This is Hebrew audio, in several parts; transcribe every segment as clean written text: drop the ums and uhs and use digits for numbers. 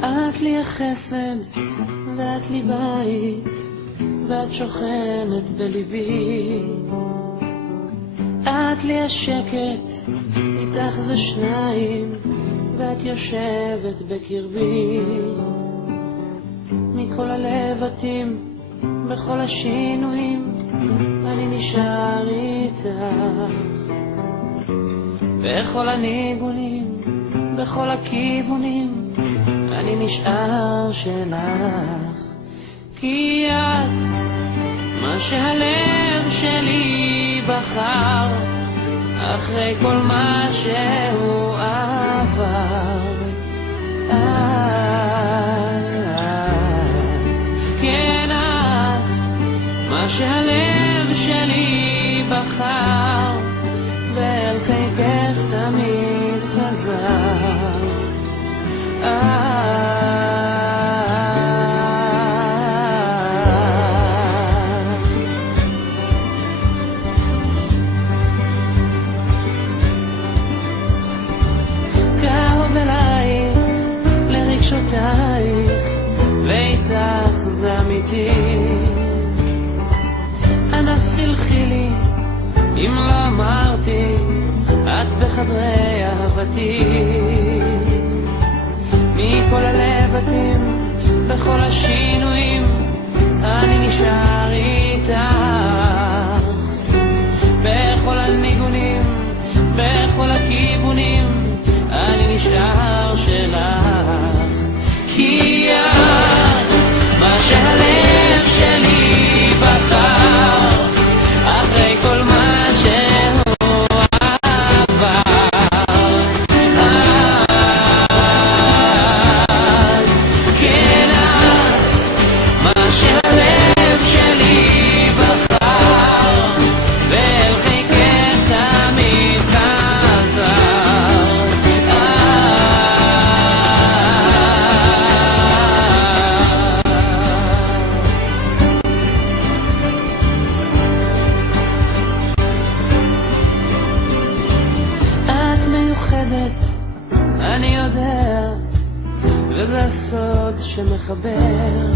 את לי החסד ואת לי בית, ואת שוכנת בליבי. את לי השקט, איתך זה שניים, ואת יושבת בקרבי. מכל הלבטים, בכל השינויים, אני נשאר איתך. בכל הניגונים, בכל הכיוונים, אני נשאר שלך. כי את מה שהלב שלי בחר, אחרי כל מה שהוא עבר. את, כן את, מה שהלב שלי בחר, ואל חיקך תמיד חזר. קרוב אלייך לרגשותייך, ואיתך זה אמיתי. אנא סלחי לי אם לא אמרתי, את בחדרי אהבתי. מכל הלבטים, בכל השינויים, אני נשאר איתך. בכל הניגונים, בכל הכיוונים, אני נשאר שלך. כי את מה שהלב שלי בחר, אחרי כל מה שהוא עבר. כן את מה שהלב שלי בחר, ואל חיקך תמיד חזר. את מיוחדת, אני יודע, וזה הסוד שמחבר.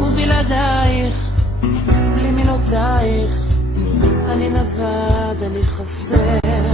ובלעדייך, בלי מילותייך, אני נבד, אני חסר.